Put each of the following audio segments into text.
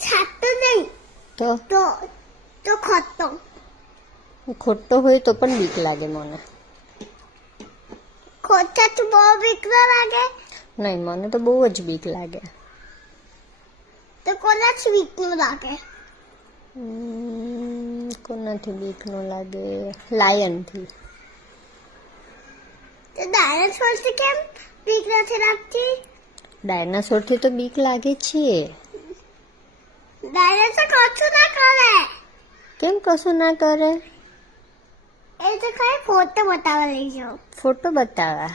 છાતું નહીં તો તો તો ખોટો ખોટો હોય તો પણ બીક લાગે મને ખોટા તો બહુ બીક ના લાગે નહીં મને તો બહુ જ બીક લાગે તો કોના જ બીક નું લાગે ઉમ, કોનાથી બીક ન લાગે લાયનથી તો ડાયનાસોર થી કેમ બીક નથી લાગતી ડાયનાસોરથી તો બીક લાગે છે ડાયનાસોર કશું ના કરે કેમ કશું ના કરે એ તો ખાલી ફોટો બતાવવા લઈ જાઓ ફોટો બતાવા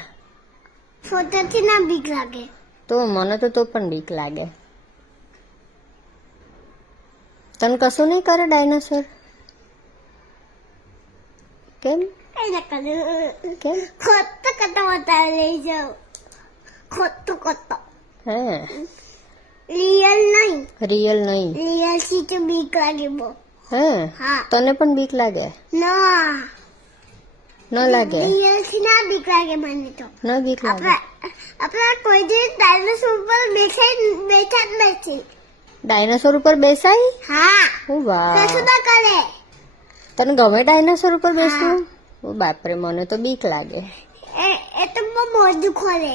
ફોટોથી ના બીક લાગે તો મને તો તો પણ બીક લાગે તને કશું નહીં કરે ડાયનાસોર કેમ કઈ ના કરે કેમ ખોટો કટો બતાવવા લઈ જાઓ ખોટો કટો હે રિયલ નહીં રિયલ નહીં. રિયલથી તો બીક લાગે બહુ. હે? તને પણ બીક લાગે? ના. ન લાગે? રિયલથી ના બીક લાગે મને તો. ન બીક લાગે? આપણે કોઈ દિવસ ડાયનોસોર ઉપર બેસાઈ બેઠા નથી. ડાયનાસોર ઉપર બેસાઈ હા. ઓ વાહ. કશું ના કરે. તને ગમે ડાયનોસોર ઉપર બેસવું? ઓ બાપરે મને તો બીક લાગે. એ એ તો બહુ મોઢું ખોલે.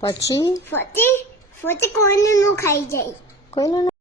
પછી? ફોટી ફોટી કોઈને નું ખાઈ જાય. કોઈને